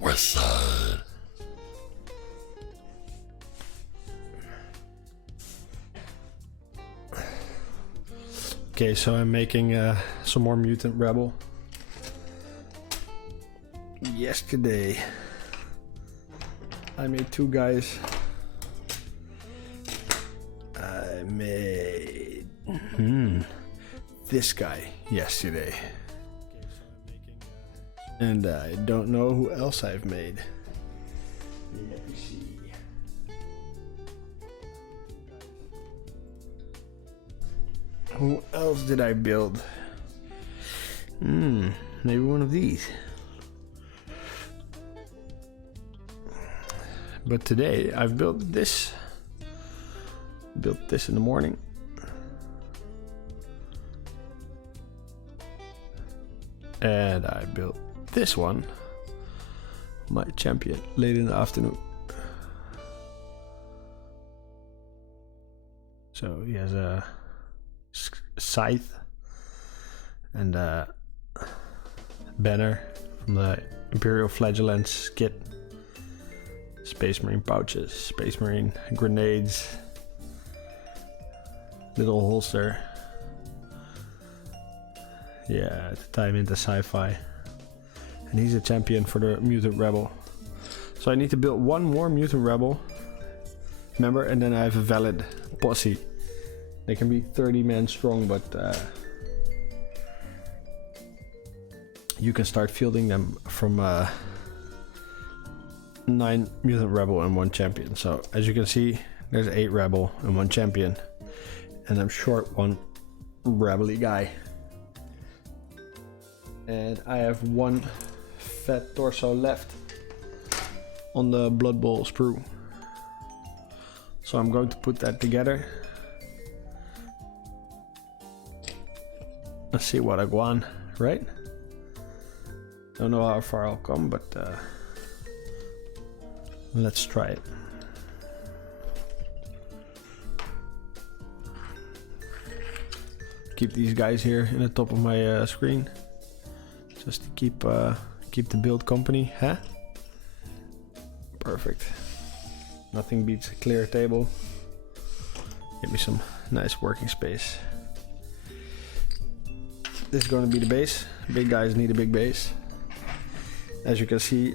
West Side. Okay, so I'm making some more Mutant Rabble. Yesterday I made two guys. I made this guy yesterday. And I don't know who else I've made. Let me see. Who else did I build? Maybe one of these. But today I've built this. Built this in the morning. And I built this one. My champion late in the afternoon. So he has a scythe and a banner from the Imperial Flagellants kit. Space Marine pouches, Space Marine grenades, little holster. Yeah, at the time into sci-fi. And he's a champion for the Mutant Rabble. So I need to build one more Mutant Rabble. Remember, and then I have a valid posse. They can be 30 men strong, but you can start fielding them from 9 Mutant Rabble and 1 champion. So as you can see, there's 8 Rabble and 1 champion. And I'm short 1 Rabble-y guy. And I have 1 fat torso left on the Bloodbowl sprue. So I'm going to put that together. Let's see what I go on, right? Don't know how far I'll come, but let's try it. Keep these guys here in the top of my screen, just to keep the build company, huh? Perfect. Nothing beats a clear table. Give me some nice working space. This is going to be the base. Big guys need a big base. As you can see,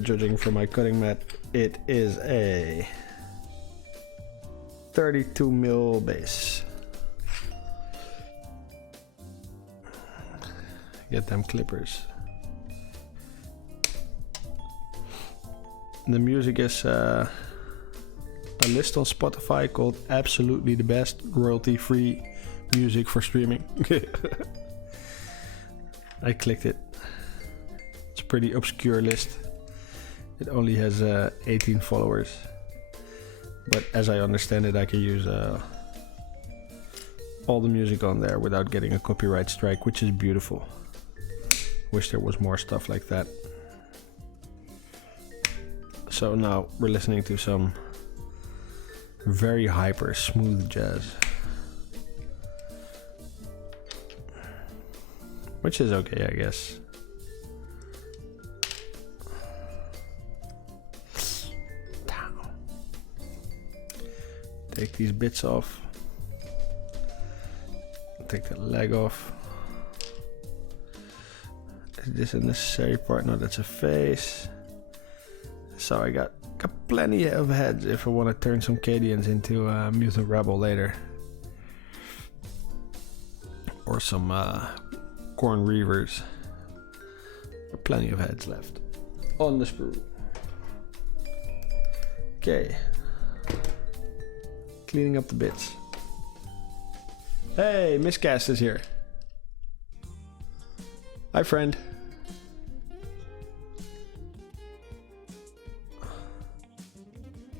judging from my cutting mat, it is a 32 mil base. Get them clippers. The music is a list on Spotify called Absolutely the Best Royalty-Free Music for Streaming. I clicked it. It's a pretty obscure list. It only has 18 followers. But as I understand it, I can use all the music on there without getting a copyright strike, which is beautiful. Wish there was more stuff like that. So now we're listening to some very hyper smooth jazz. Which is okay, I guess. Take these bits off. Take the leg off. Is this a necessary part? No, that's a face. So I got plenty of heads if I want to turn some Cadians into Mutant Rabble later. Or some Corn Reavers. Plenty of heads left on the sprue. Okay. Cleaning up the bits. Hey, Miscast is here. Hi, friend.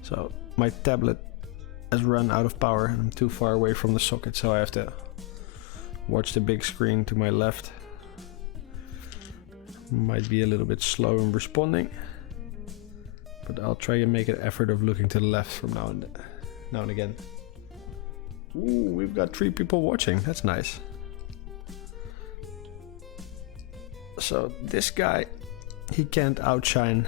So my tablet has run out of power and I'm too far away from the socket, so I have to watch the big screen to my left. Might be a little bit slow in responding, but I'll try and make an effort of looking to the left from now and again. Ooh, we've got 3 people watching. That's nice. So this guy, he can't outshine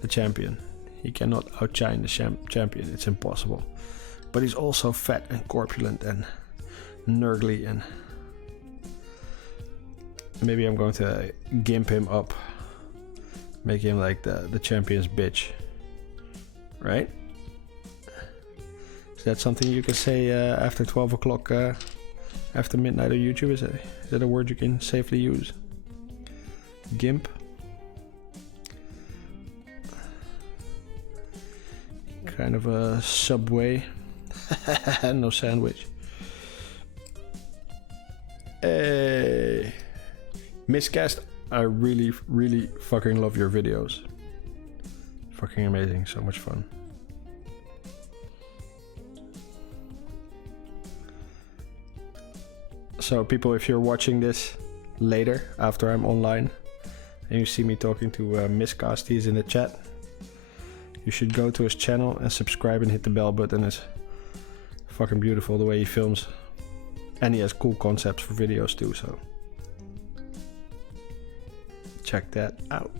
the champion. He cannot outshine the champion, it's impossible. But he's also fat and corpulent and nurgly, and maybe I'm going to gimp him up. Make him like the champion's bitch. Right? Is that something you can say after 12 o'clock, after midnight on YouTube? Is that a word you can safely use? Gimp? Kind of a Subway. No sandwich. Hey. Miscast, I really, really fucking love your videos. Fucking amazing, so much fun. So people, if you're watching this later, after I'm online, and you see me talking to Miscast, he's in the chat, you should go to his channel and subscribe and hit the bell button. It's fucking beautiful the way he films. And he has cool concepts for videos too, so check that out.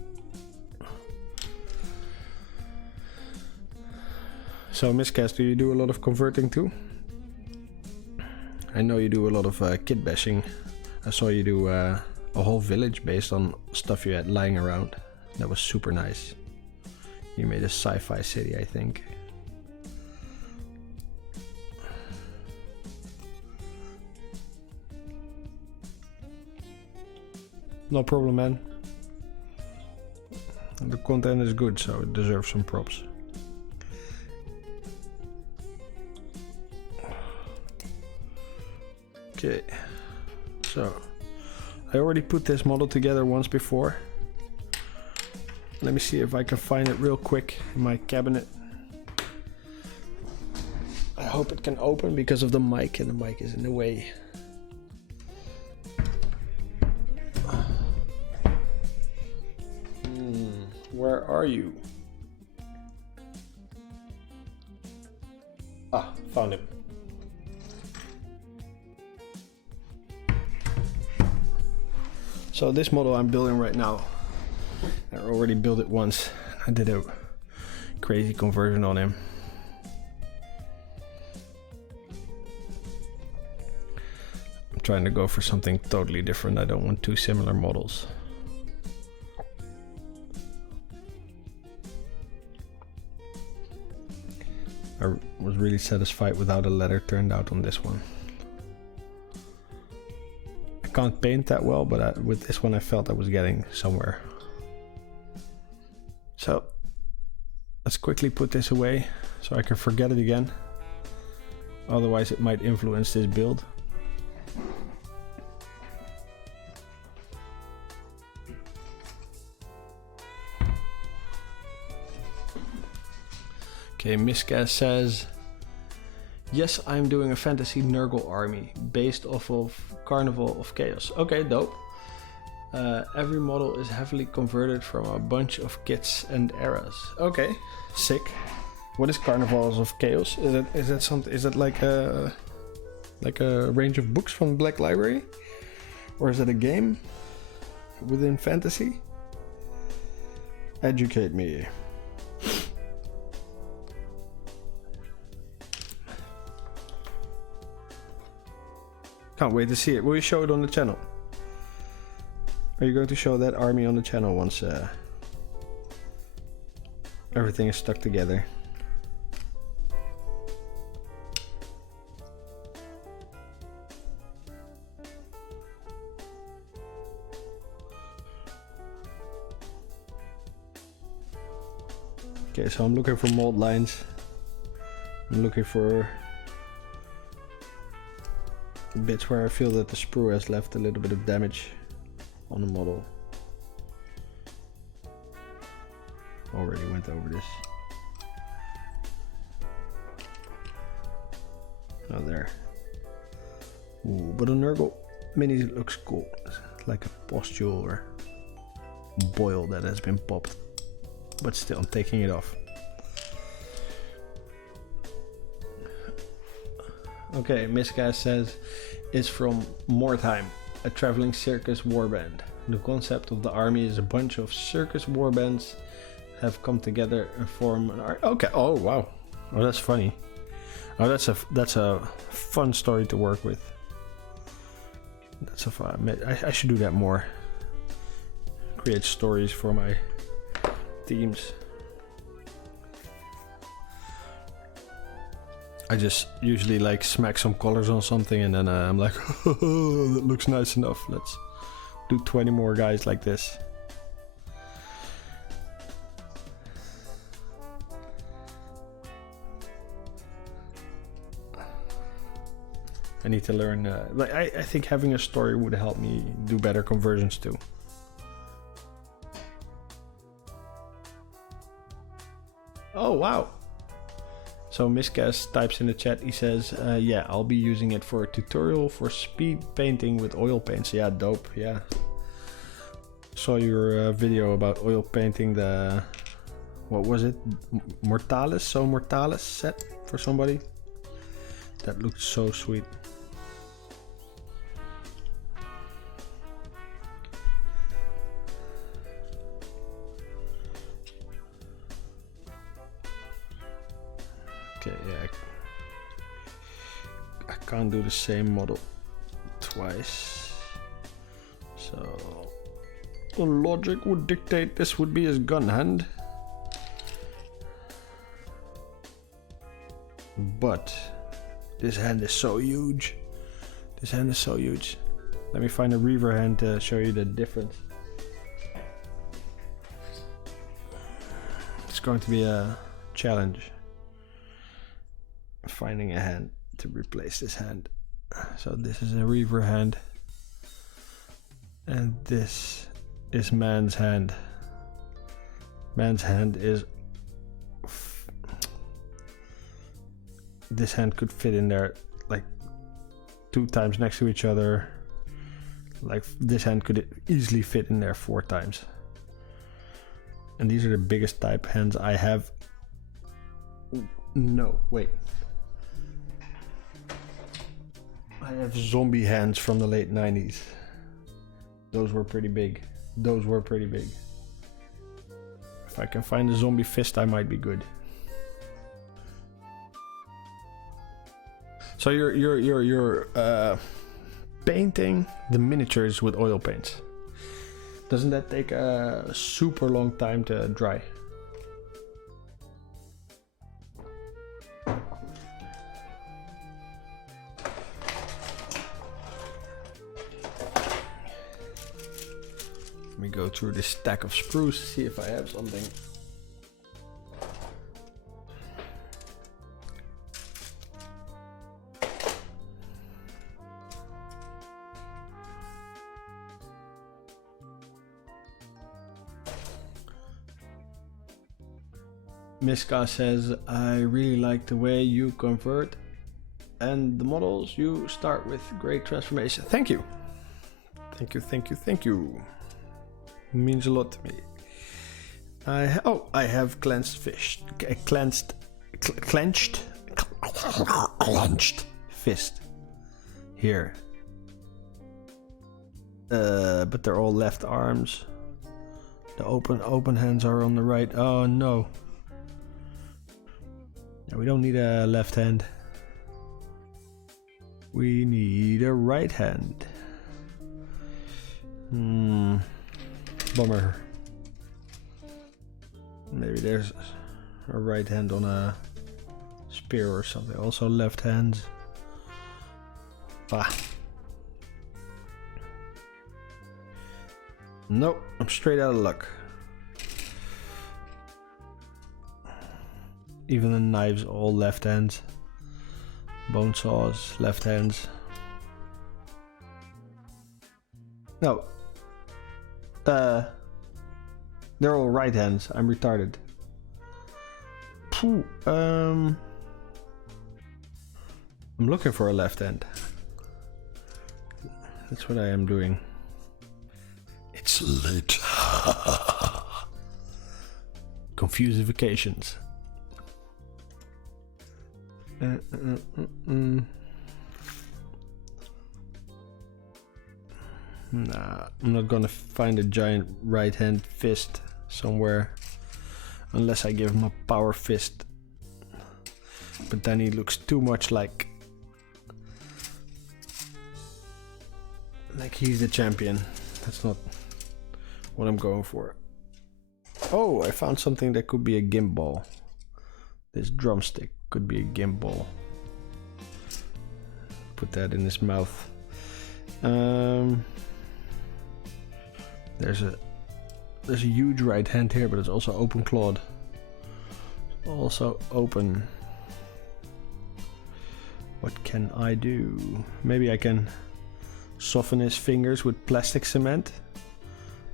So Miscast, do you do a lot of converting too? I know you do a lot of kit bashing. I saw you do a whole village based on stuff you had lying around. That was super nice. You made a sci-fi city, I think. No problem, man. The content is good, so it deserves some props. Okay, so I already put this model together once before. Let me see if I can find it real quick in my cabinet. I hope it can open because of the mic, and the mic is in the way. Where are you? Ah, found him. So this model I'm building right now, I already built it once. I did a crazy conversion on him. I'm trying to go for something totally different. I don't want two similar models. I was really satisfied with how the leather turned out on this one. I can't paint that well, but with this one I felt I was getting somewhere. So let's quickly put this away so I can forget it again. Otherwise it might influence this build. Okay, Miscast says, yes, I'm doing a fantasy Nurgle army based off of Carnival of Chaos. Okay, dope. Every model is heavily converted from a bunch of kits and eras. Okay, sick. What is Carnivals of Chaos? Is that like a range of books from Black Library, or is it a game within fantasy? Educate me. Can't wait to see it. Will you show it on the channel? Are you going to show that army on the channel once everything is stuck together? Okay, so I'm looking for mold lines. I'm looking for bits where I feel that the sprue has left a little bit of damage on the model. Already went over this. Oh, there. Ooh, but a Nurgle mini looks cool. It's like a pustule or boil that has been popped. But still, I'm taking it off. Okay, Miscast says, it's from Mordheim, a traveling circus warband. The concept of the army is a bunch of circus warbands have come together and form an art. Okay. Oh wow. Oh, that's funny. Oh, that's a fun story to work with. That's a fun. I should do that more. Create stories for my teams. I just usually like smack some colors on something and then I'm like, oh, that looks nice enough. Let's do 20 more guys like this. I need to learn, I think having a story would help me do better conversions too. Oh wow. So Miscast types in the chat, he says, yeah, I'll be using it for a tutorial for speed painting with oil paints. Yeah, dope, yeah. Saw your video about oil painting the, what was it? Mortalis set for somebody. That looked so sweet. Okay, yeah, I can't do the same model twice. So, logic would dictate this would be his gun hand. But this hand is so huge. This hand is so huge. Let me find a Reaver hand to show you the difference. It's going to be a challenge. Finding a hand to replace this hand. So this is a Reaver hand. And this is man's hand. Man's hand is... This hand could fit in there like 2 times next to each other. Like this hand could easily fit in there 4 times. And these are the biggest type hands I have. No, wait. I have zombie hands from the late 90s. Those were pretty big. Those were pretty big. If I can find a zombie fist, I might be good. So you're painting the miniatures with oil paints. Doesn't that take a super long time to dry? Let me go through this stack of spruce, see if I have something. Miska says, I really like the way you convert and the models you start with. Great transformation. Thank you. Thank you, thank you, thank you. It means a lot to me. I have clenched fist here. But they're all left arms. The open hands are on the right. Oh no. Yeah, we don't need a left hand. We need a right hand. Bummer. Maybe there's a right hand on a spear or something. Also left hands. Ah. Nope, I'm straight out of luck. Even the knives, all left hands. Bone saws, left hands. No. They're all right hands. I'm retarded. Phew, I'm looking for a left hand. That's what I am doing. It's lit. Confusifications. Nah, I'm not gonna find a giant right hand fist somewhere. Unless I give him a power fist. But then he looks too much like he's the champion. That's not what I'm going for. Oh, I found something that could be a gimbal. This drumstick could be a gimbal. Put that in his mouth. There's a huge right hand here, but it's also open clawed. Also open. What can I do? Maybe I can soften his fingers with plastic cement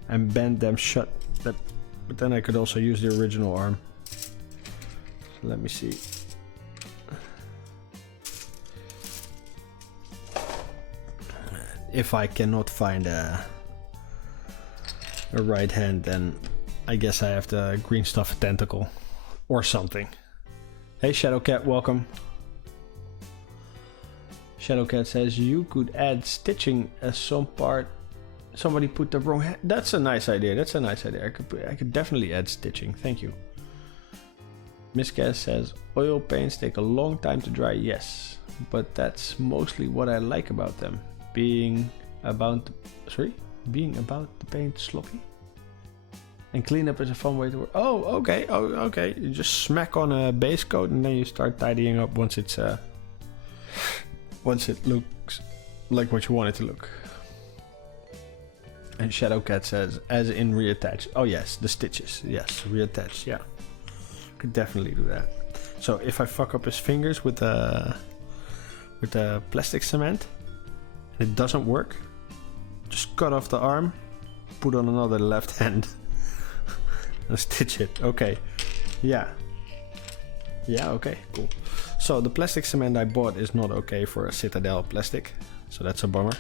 and bend them shut. But then I could also use the original arm. So let me see. If I cannot find a right hand, then I guess I have to green stuff a tentacle or something. Hey Shadowcat, welcome. Shadowcat says you could add stitching as some part. Somebody put the wrong hand. That's a nice idea. That's a nice idea. I could definitely add stitching. Thank you. Miss Cass says oil paints take a long time to dry. Yes, but that's mostly what I like about them. Being about the paint sloppy. And cleanup is a fun way to work. Oh, okay. Oh, okay. You just smack on a base coat and then you start tidying up once it looks like what you want it to look. And Shadowcat says, as in reattach. Oh yes, the stitches. Yes, reattach. Yeah, could definitely do that. So if I fuck up his fingers with the plastic cement, and it doesn't work, just cut off the arm, put on another left hand, and stitch it. Okay. Yeah. Yeah. Okay. Cool. So the plastic cement I bought is not okay for a Citadel plastic, so that's a bummer.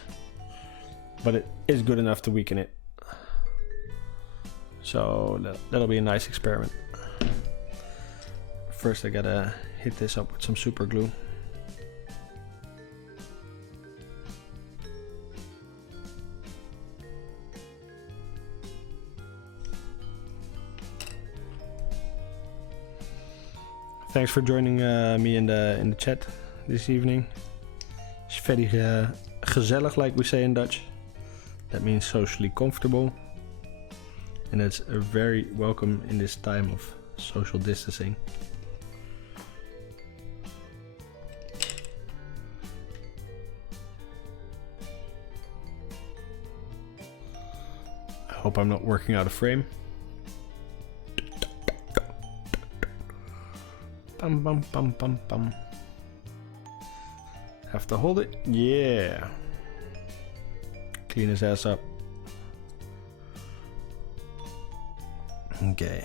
But it is good enough to weaken it. So that'll be a nice experiment. First I gotta hit this up with some super glue. Thanks for joining me in the chat this evening. It's very gezellig, like we say in Dutch. That means socially comfortable, and it's very welcome in this time of social distancing. I hope I'm not working out of frame. Bum bum bum bum bum. Have to hold it. Yeah. Clean his ass up. Okay.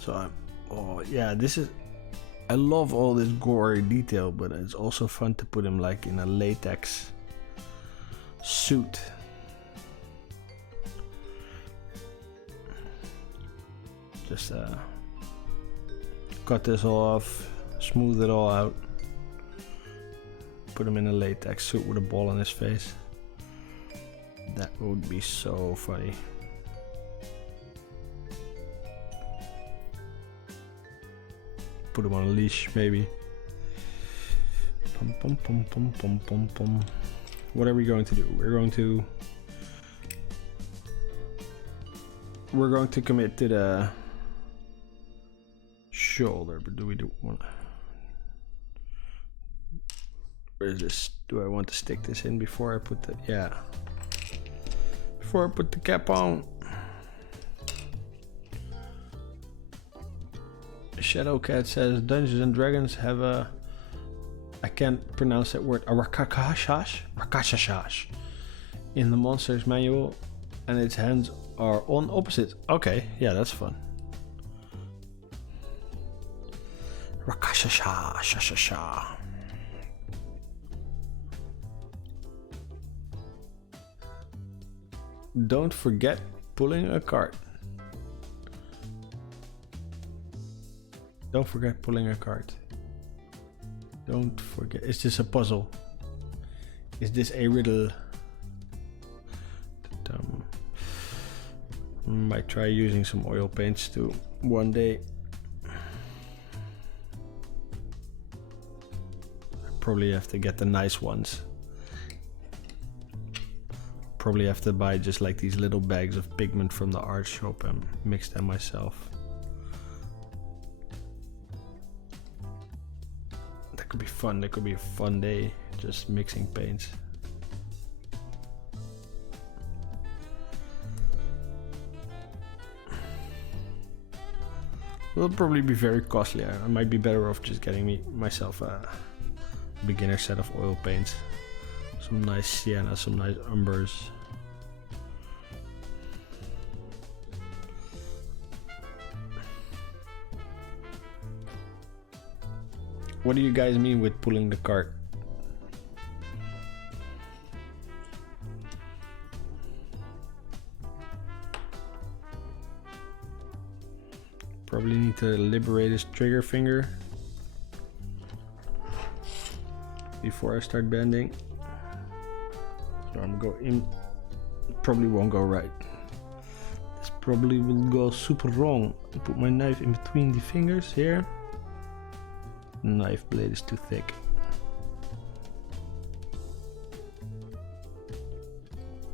So oh yeah, I love all this gory detail, but it's also fun to put him like in a latex suit. Just cut this all off, smooth it all out. Put him in a latex suit with a ball on his face. That would be so funny. Put him on a leash, maybe. Pum, pum, pum, pum, pum, pum, pum. What are we going to do? We're going to commit to the shoulder, but do we want? Where is this? Do I want to stick this in before I put the before I put the cap on? Shadowcat says Dungeons and Dragons have a, I can't pronounce that word, a rakashashash in the monsters manual, and its hands are on opposite. Okay, yeah, that's fun. Rakashasha. Don't forget pulling a card. Don't forget pulling a card. Don't forget. Is this a puzzle? Is this a riddle? Might try using some oil paints too. one day. I probably have to get the nice ones. Probably have to buy just like these little bags of pigment from the art shop and mix them myself. That could be fun. That could be a fun day, just mixing paints. It'll probably be very costly. I might be better off just getting myself a beginner set of oil paints. Some nice sienna, some nice umbers. What do you guys mean with pulling the cart? Probably need to liberate his trigger finger before I start bending. So I'm going. Probably won't go right. This probably will go super wrong. I put my knife in between the fingers here. Knife blade is too thick.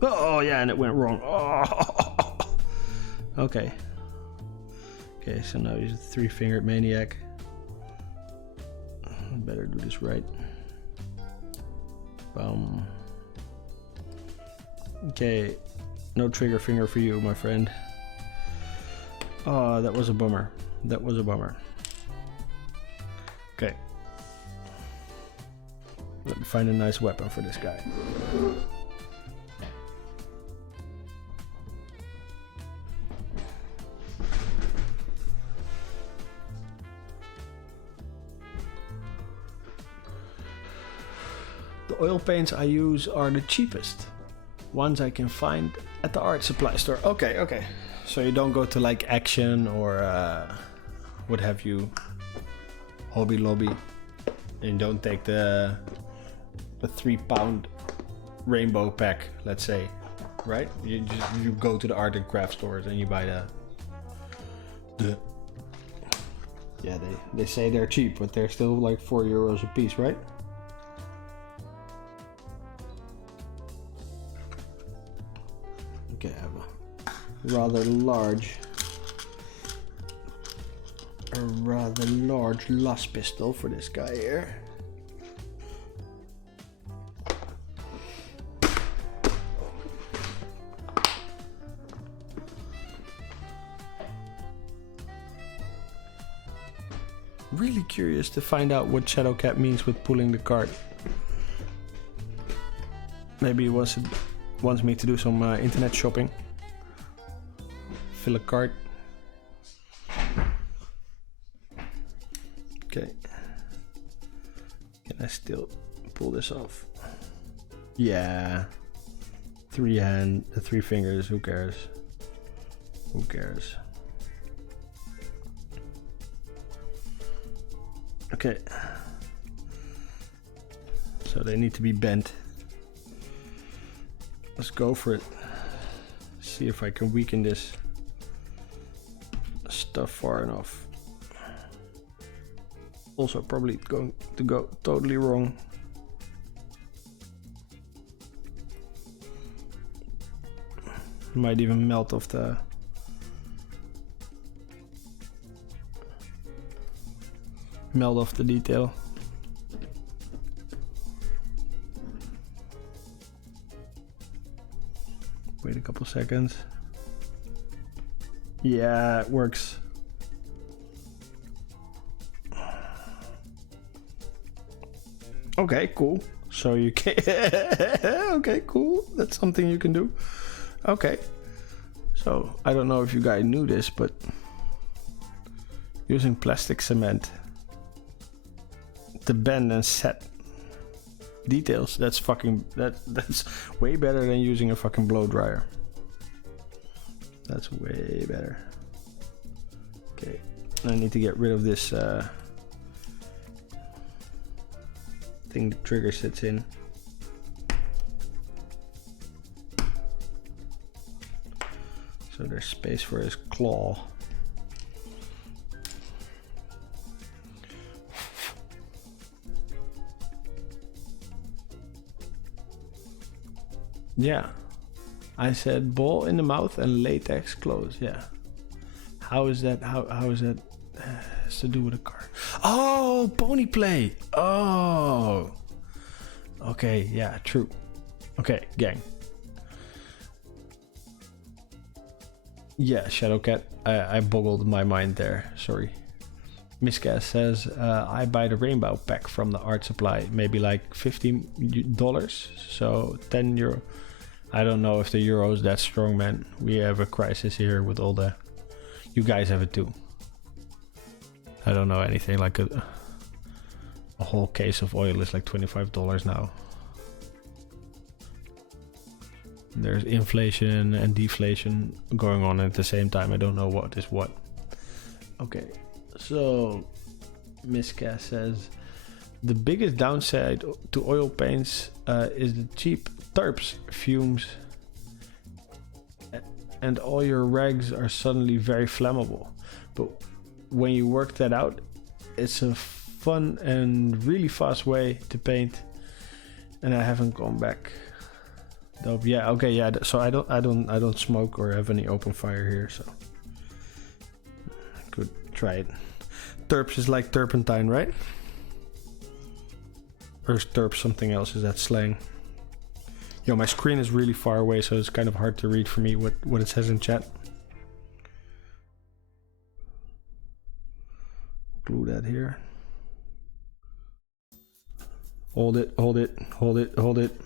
Oh yeah, and it went wrong. Oh. Okay. Okay, so now he's a three-fingered maniac. Better do this right. Okay, no trigger finger for you, my friend. Oh, that was a bummer. That was a bummer. Okay. Let me find a nice weapon for this guy. The oil paints I use are the cheapest ones I can find at the art supply store. Okay, okay. So you don't go to like Action or what have you, Hobby Lobby, and you don't take the 3-pound rainbow pack, let's say, right? You go to the art and craft stores and you buy the yeah, they say they're cheap, but they're still like €4 a piece, right? Okay, I have a rather large las pistol for this guy here. Really curious to find out what Shadowcat means with pulling the cart. Maybe he wants me to do some internet shopping. Fill a cart. Okay. Can I still pull this off? Yeah. The 3 fingers, who cares? Who cares? Okay. So they need to be bent. Let's go for it. See if I can weaken this stuff far enough. Also probably going to go totally wrong. Might even melt off the detail. Wait a couple seconds. Yeah, it works. Okay, cool. So you can okay, cool. That's something you can do. Okay. So I don't know if you guys knew this, but using plastic cement to bend and set details, that's way better than using a fucking blow dryer. That's way better. Okay, I need to get rid of this thing the trigger sits in. So there's space for his claw. Yeah. I said ball in the mouth and latex clothes. Yeah. How is that? How is that? Has to do with a car. Oh, pony play. Oh. Okay. Yeah. True. Okay, gang. Yeah, Shadowcat. I boggled my mind there. Sorry. Miscast says, I buy the rainbow pack from the art supply, maybe like $50, so €10. I don't know if the euro is that strong, man. We have a crisis here with all the... You guys have it too. I don't know anything, like a whole case of oil is like $25 now. There's inflation and deflation going on at the same time. I don't know what is what. Okay. So, Miscast says, the biggest downside to oil paints is the cheap terps fumes, and all your rags are suddenly very flammable. But when you work that out, it's a fun and really fast way to paint, and I haven't gone back. Dope. Yeah. Okay. Yeah. So I don't smoke or have any open fire here, so could try it. Terps is like turpentine, right? Or is terp something else? Is that slang? Yo, my screen is really far away, so it's kind of hard to read for me what it says in chat. Glue that here. Hold it, hold it, hold it, hold it.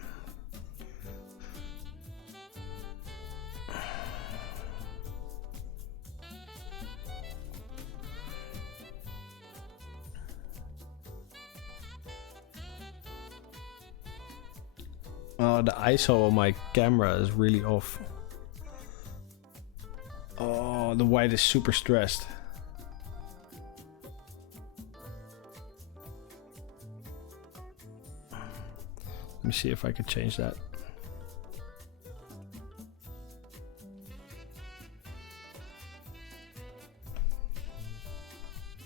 Oh, the ISO on my camera is really off. Oh, the white is super stressed. Let me see if I could change that.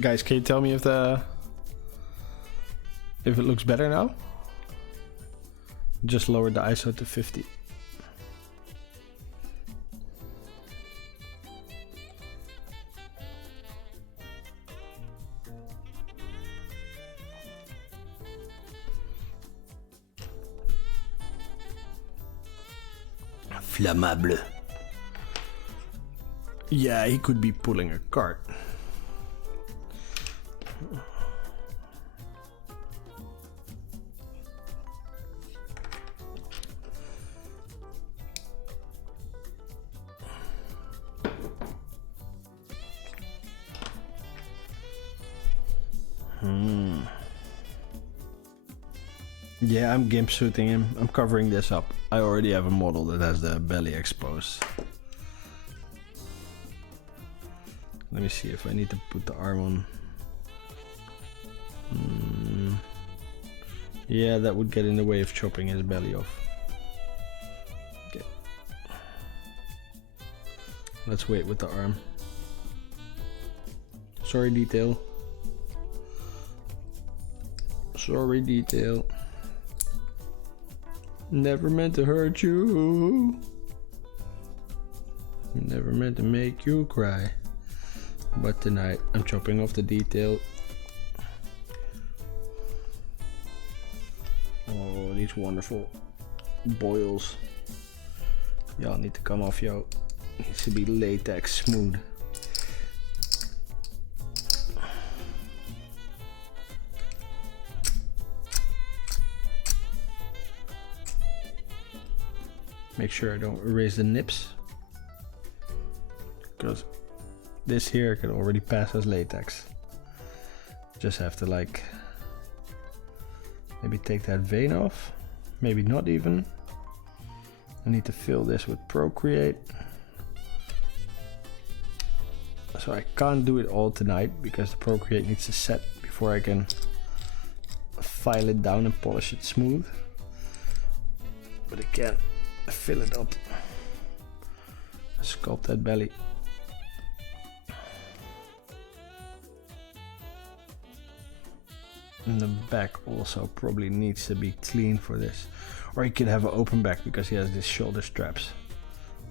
Guys, can you tell me if it looks better now? Just lowered the ISO to 50. Flammable. Yeah, he could be pulling a cart. Yeah, I'm gimp suiting him. I'm covering this up. I already have a model that has the belly exposed. Let me see if I need to put the arm on. Yeah, that would get in the way of chopping his belly off. Okay. Let's wait with the arm. Sorry, detail. Sorry, detail. Never meant to hurt you. Never meant to make you cry. But tonight I'm chopping off the detail. Oh, these wonderful boils. Y'all need to come off, yo. Needs to be latex smooth. Make sure I don't erase the nips, because this here can already pass as latex. Just have to like maybe take that vein off, maybe not even. I need to fill this with Procreate. So I can't do it all tonight because the Procreate needs to set before I can file it down and polish it smooth. But I can fill it up, sculpt that belly. And the back also probably needs to be clean for this. Or he could have an open back because he has these shoulder straps.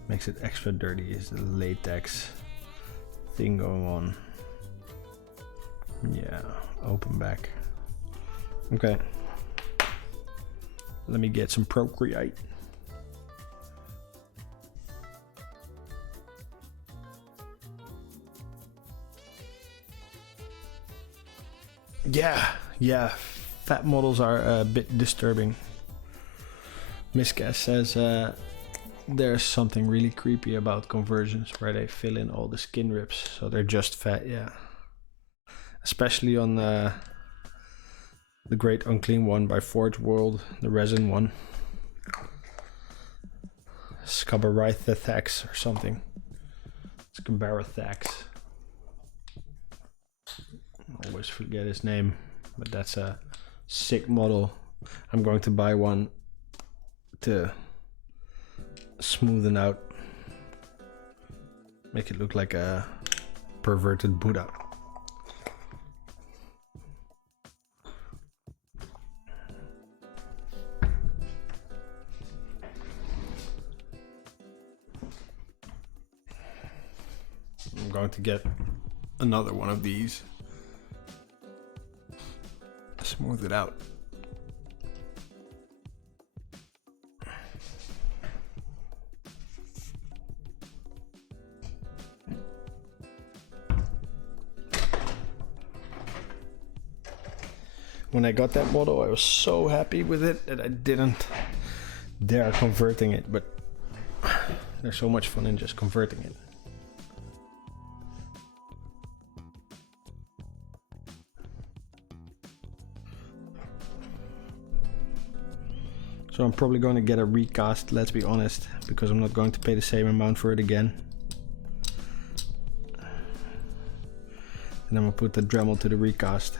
Makes it extra dirty is the latex thing going on. Yeah, open back. Okay. Let me get some Procreate. Yeah, fat models are a bit disturbing. Miscast says there's something really creepy about conversions where they fill in all the skin rips, so they're just fat, yeah. Especially on the Great Unclean one by Forge World, the resin one. Scabarithathax or something. Scabarithax. I always forget his name, but that's a sick model. I'm going to buy one to smoothen out, make it look like a perverted Buddha. I'm going to get another one of these. Smooth it out. When I got that model, I was so happy with it that I didn't dare converting it, but there's so much fun in just converting it. So I'm probably going to get a recast, let's be honest, because I'm not going to pay the same amount for it again. And I'm going to put the Dremel to the recast.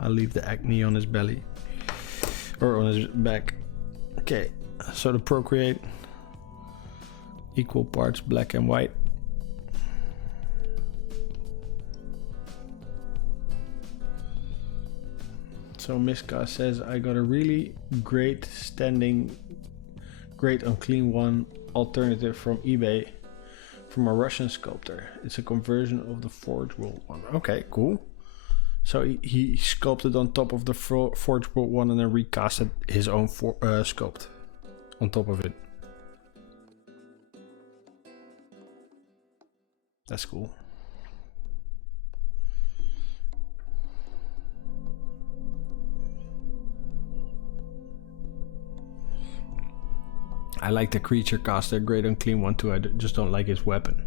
I'll leave the acne on his belly or on his back. Okay, so the Procreate, equal parts black and white. So Miska says I got a really great standing, Great Unclean one alternative from eBay from a Russian sculptor. It's a conversion of the Forge World one. Okay, cool. So he sculpted on top of the Forge World one and then recasted his own sculpt on top of it. That's cool. I like the Creature Caster Great Unclean one too. I just don't like his weapon.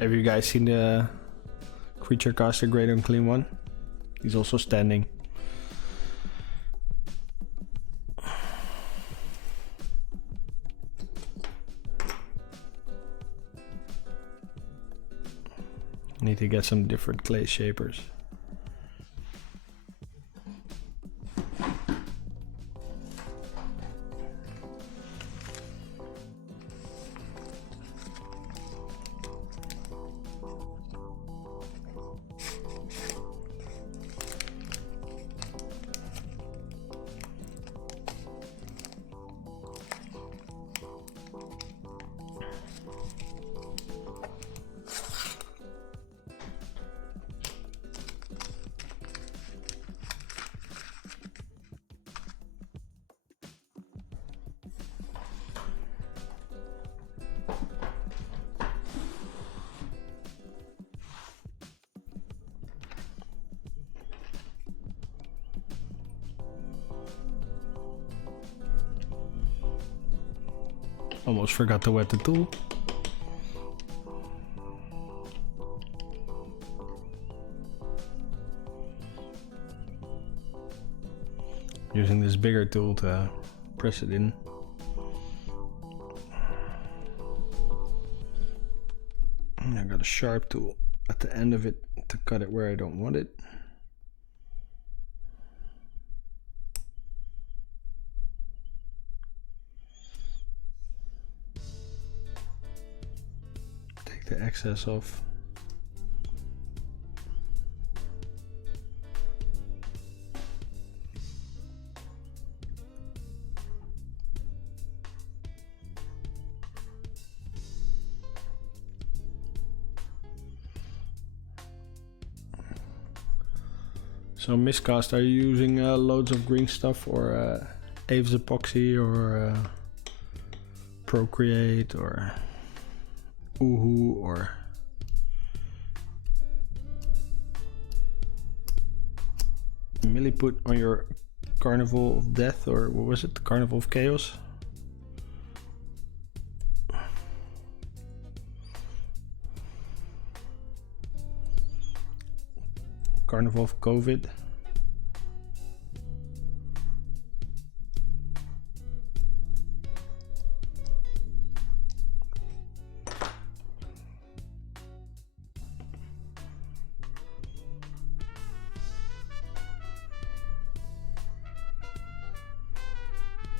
Have you guys seen the Creature Caster Great Unclean one? He's also standing. Need to get some different clay shapers. Almost forgot to wet the tool. using this bigger tool to press it in. And I got a sharp tool at the end of it to cut it where I don't want it. Take the excess off. So miscast, are you using loads of green stuff or Aves Epoxy or Procreate or Uhu or Milliput on your Carnival of Death, or what was it, Carnival of Chaos? Carnival of COVID.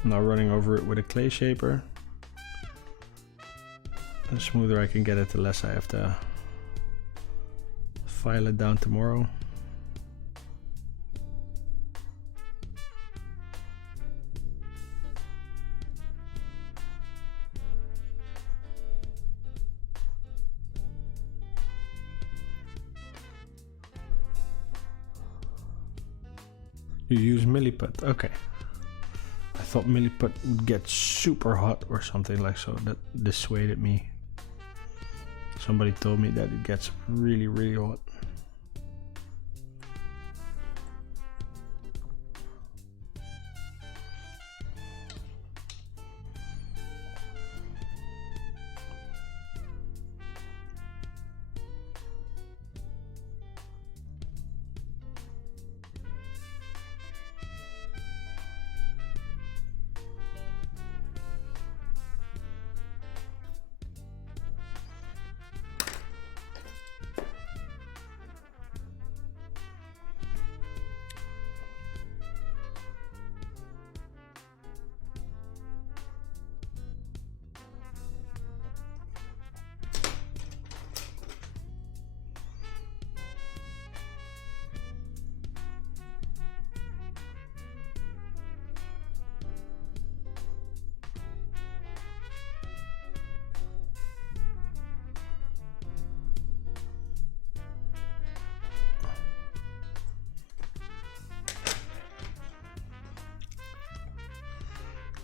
Now running over it with a clay shaper. The smoother I can get it, the less I have to file it down tomorrow. You use Milliput, okay. I thought Milliput would get super hot or something like so. That dissuaded me. Somebody told me that it gets really, really hot.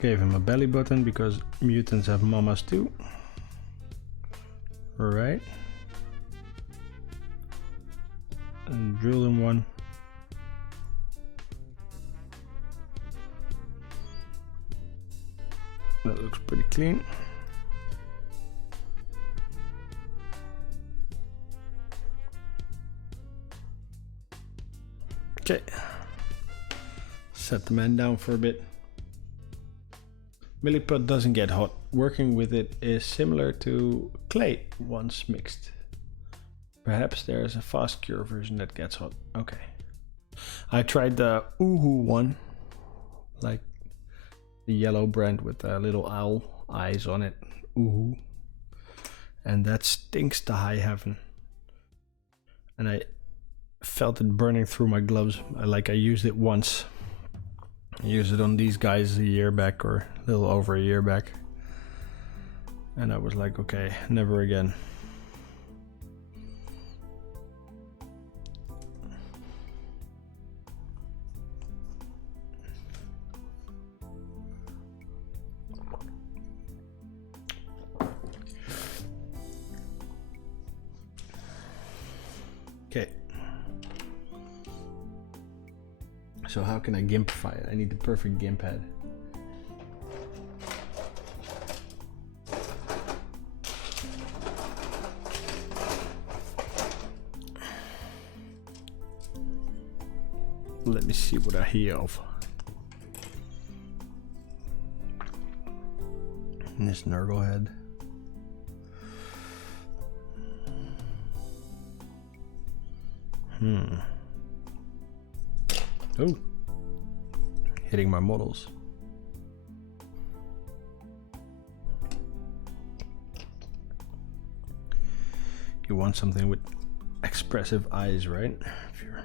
Gave him a belly button because mutants have mamas too. Alright. And drilled him one. That looks pretty clean. Okay. Set the man down for a bit. Milliput doesn't get hot. Working with it is similar to clay once mixed. Perhaps there's a fast cure version that gets hot. Okay. I tried the Uhu one, like the yellow brand with the little owl eyes on it. Uhu. And that stinks to high heaven. And I felt it burning through my gloves. I used it once. I used it on these guys a year back, or a little over a year back. And I was like, okay, never again. Okay. So how can I gimpify it? I need the perfect gimp head. Let me see what I hear of. in this Nurgle head. Oh, hitting my models. You want something with expressive eyes, right? If you're...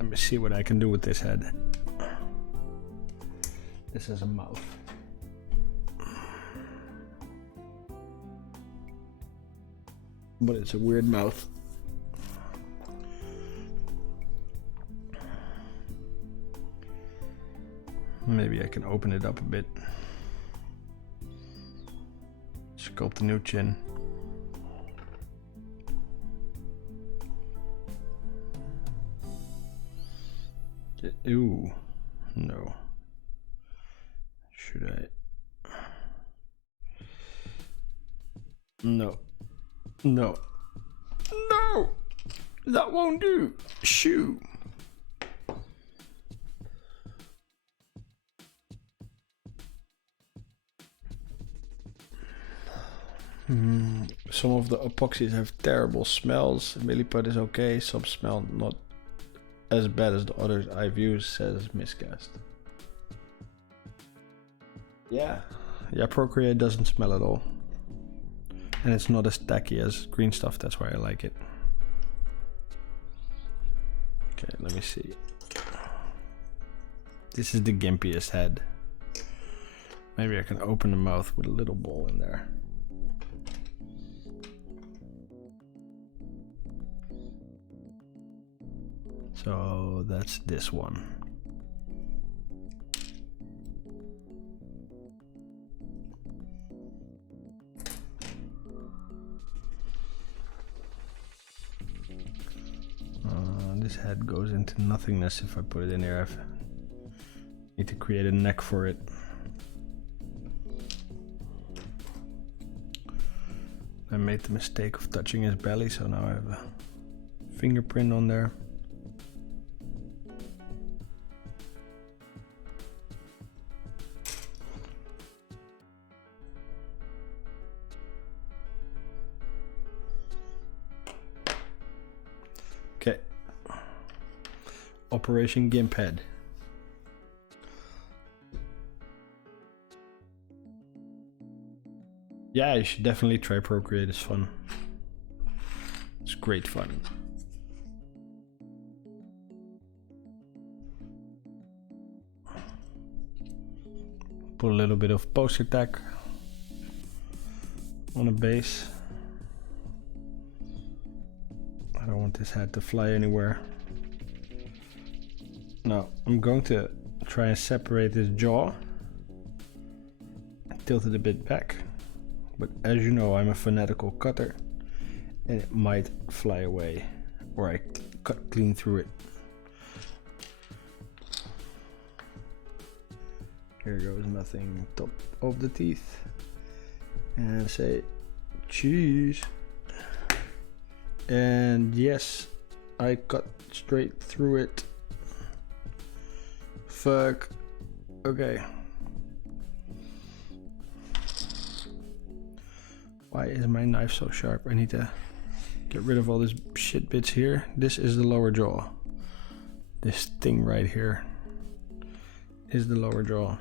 Let me see what I can do with this head. This is a mouth. But it's a weird mouth. Maybe I can open it up a bit. Sculpt a new chin. Ooh, no. Should I? No. No. No! That won't do! Shoo! Some of the epoxies have terrible smells. Milliput is okay, some smell not as bad as the others I've used, says Miscast. Yeah, Procreate doesn't smell at all. And it's not as tacky as green stuff, that's why I like it. Okay, let me see. This is the gimpiest head. Maybe I can open the mouth with a little ball in there. So that's this one. This head goes into nothingness if I put it in there. I need to create a neck for it. I made the mistake of touching his belly, so now I have a fingerprint on there. Okay. Operation Gimp Head. Yeah, you should definitely try Procreate, it's fun. It's great fun. Put a little bit of poster tag on a base. I don't want this head to fly anywhere. Now I'm going to try and separate this jaw. Tilt it a bit back. But as you know, I'm a fanatical cutter and it might fly away or I cut clean through it. Here goes nothing top of the teeth. And say cheese. And yes, I cut straight through it. Fuck. Okay. Why is my knife so sharp? I need to get rid of all these shit bits here. This is the lower jaw. This thing right here is the lower jaw.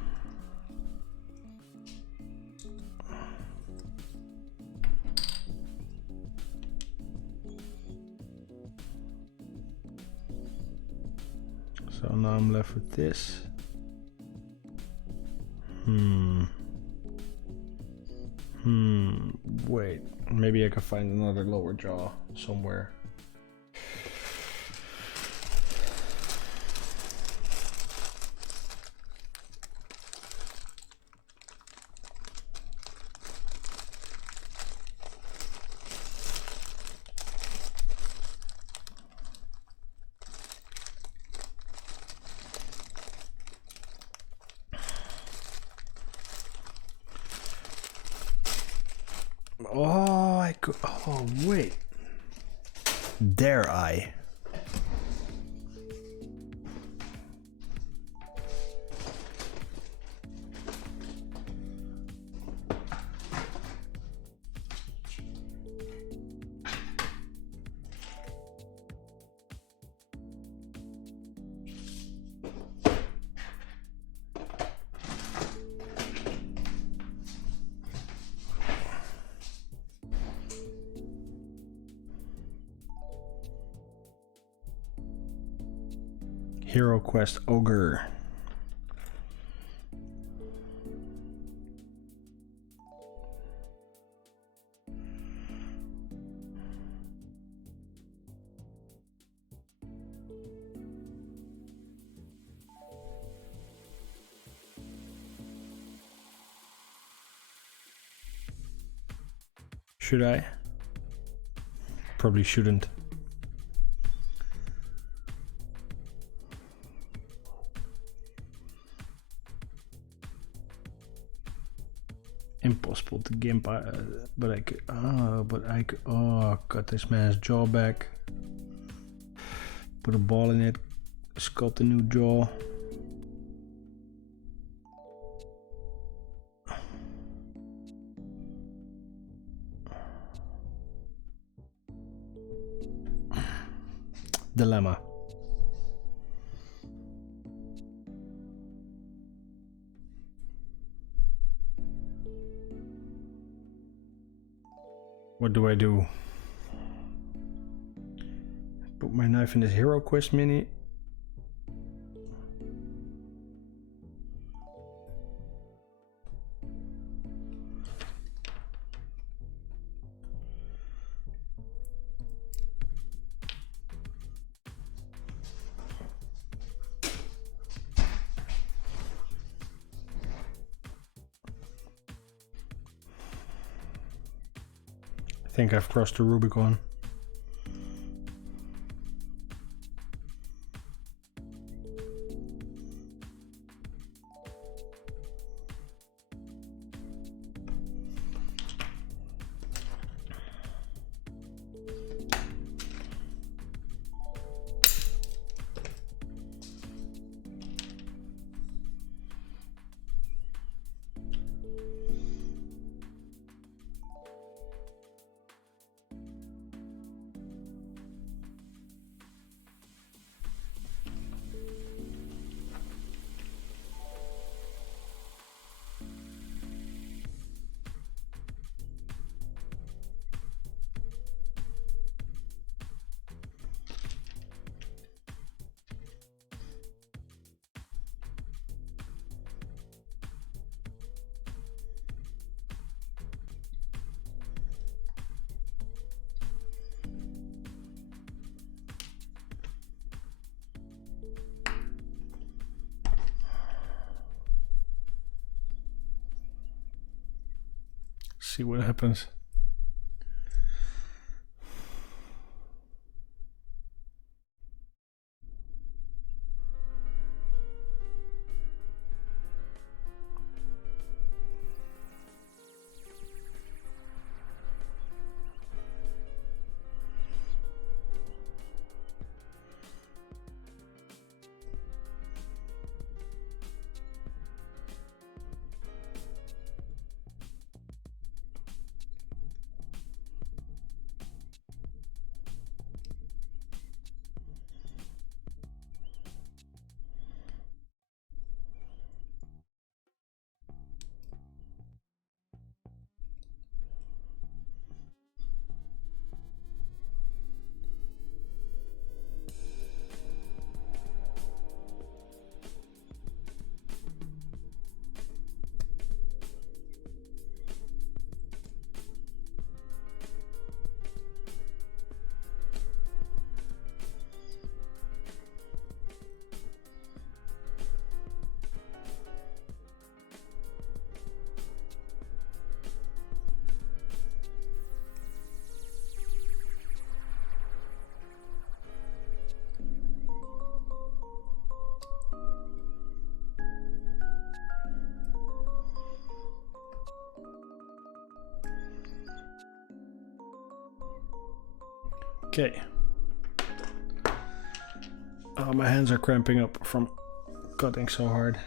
So now I'm left with this. Wait, maybe I can find another lower jaw somewhere. Oh, I could. Oh, wait. Dare I? Hero Quest Ogre. Should I? Probably shouldn't. Impossible to gimp, but I could. Oh, cut this man's jaw back. Put a ball in it. Sculpt a new jaw. Dilemma. What do I do? Put my knife in this Hero Quest mini. I think I've crossed the Rubicon. See what happens. Okay. Oh, my hands are cramping up from cutting so hard.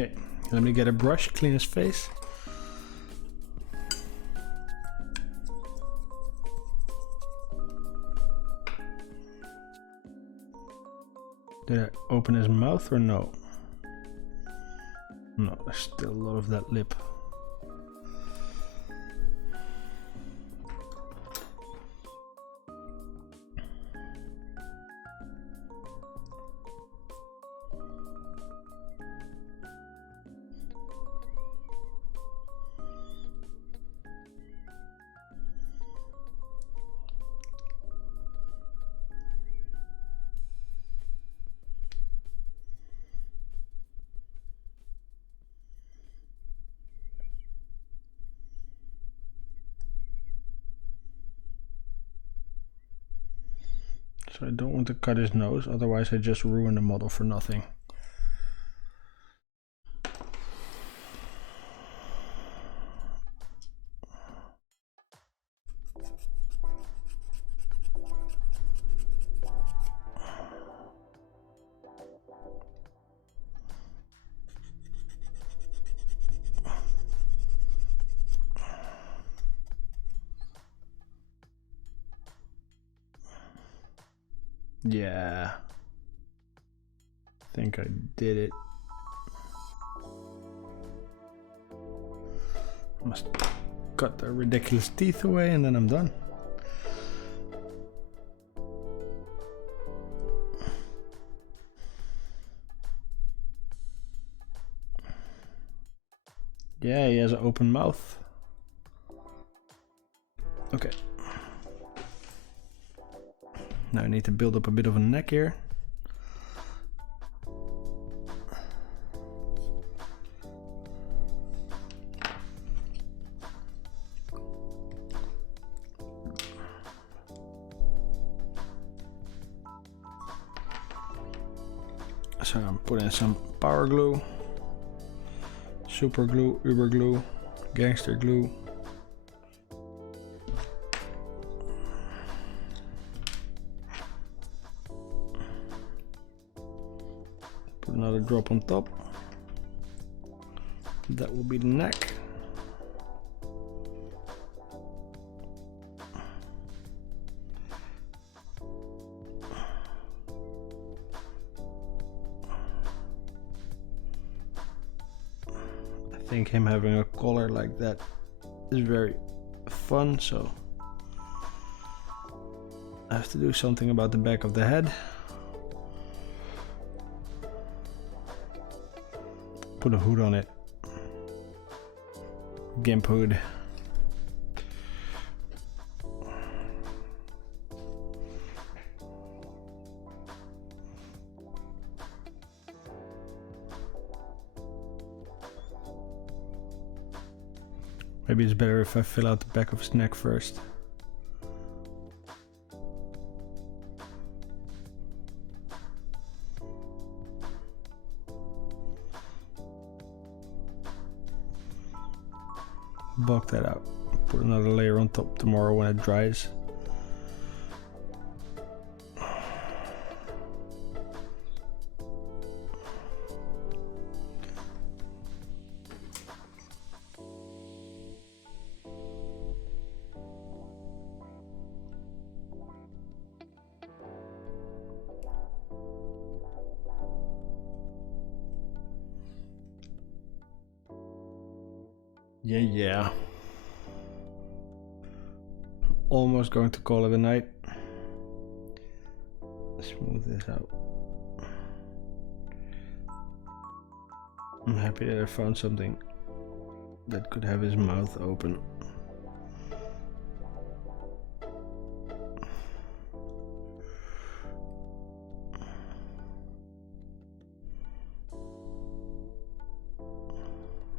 Okay, let me get a brush, clean his face. Did I open his mouth or no? No, there's still a lot of that lip. So I don't want to cut his nose, otherwise I just ruin the model for nothing. Yeah, I think I did it. Must cut the ridiculous teeth away and then I'm done. Yeah, he has an open mouth. Okay. Now I need to build up a bit of a neck here. So I'm putting some power glue, super glue, uber glue, gangster glue. Put another drop on top. That will be the neck. I think him having a collar like that is very fun, so I have to do something about the back of the head. Put a hood on it. Gimp hood. Maybe it's better if I fill out the back of his neck first. Bulk that out. Put another layer on top tomorrow when it dries. Yeah. Almost going to call it a night. Smooth this out. I'm happy that I found something that could have his mouth open.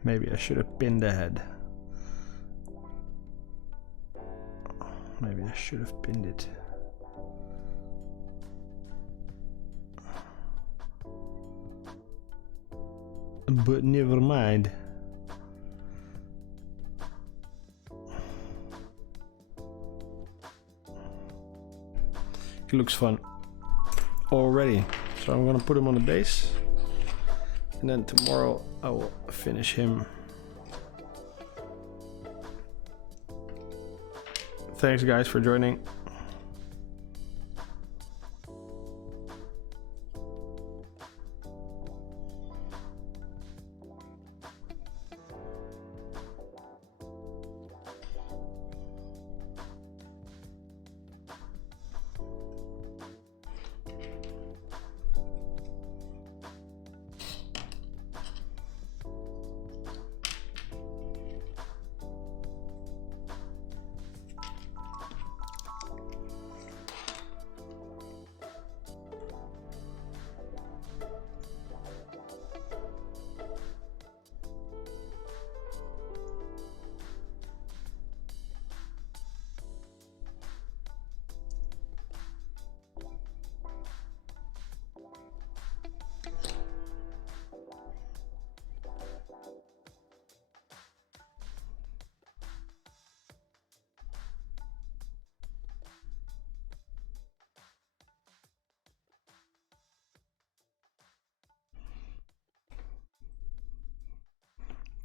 Maybe I should have pinned the head. Maybe I should have pinned it. But never mind. He looks fun already. So I'm gonna put him on the base. And then tomorrow I will finish him. Thanks guys for joining.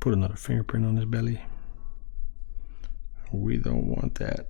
Put another fingerprint on his belly. We don't want that.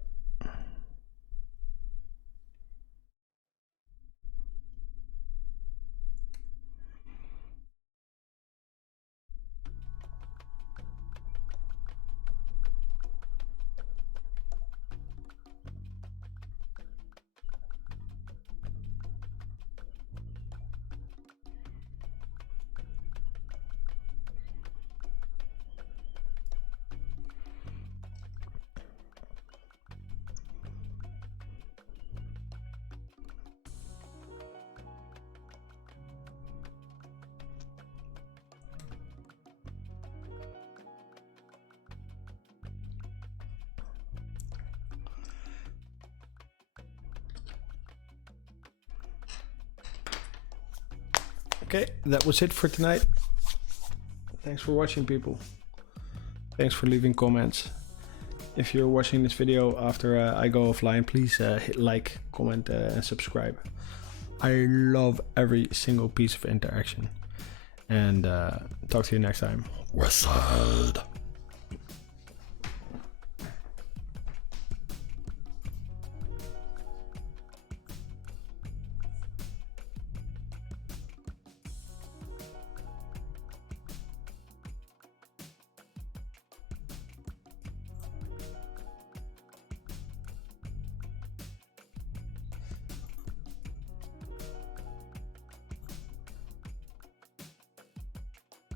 Okay, that was it for tonight. Thanks for watching, people. Thanks for leaving comments. If you're watching this video after I go offline, please hit like, comment, and subscribe. I love every single piece of interaction. And talk to you next time. Westside.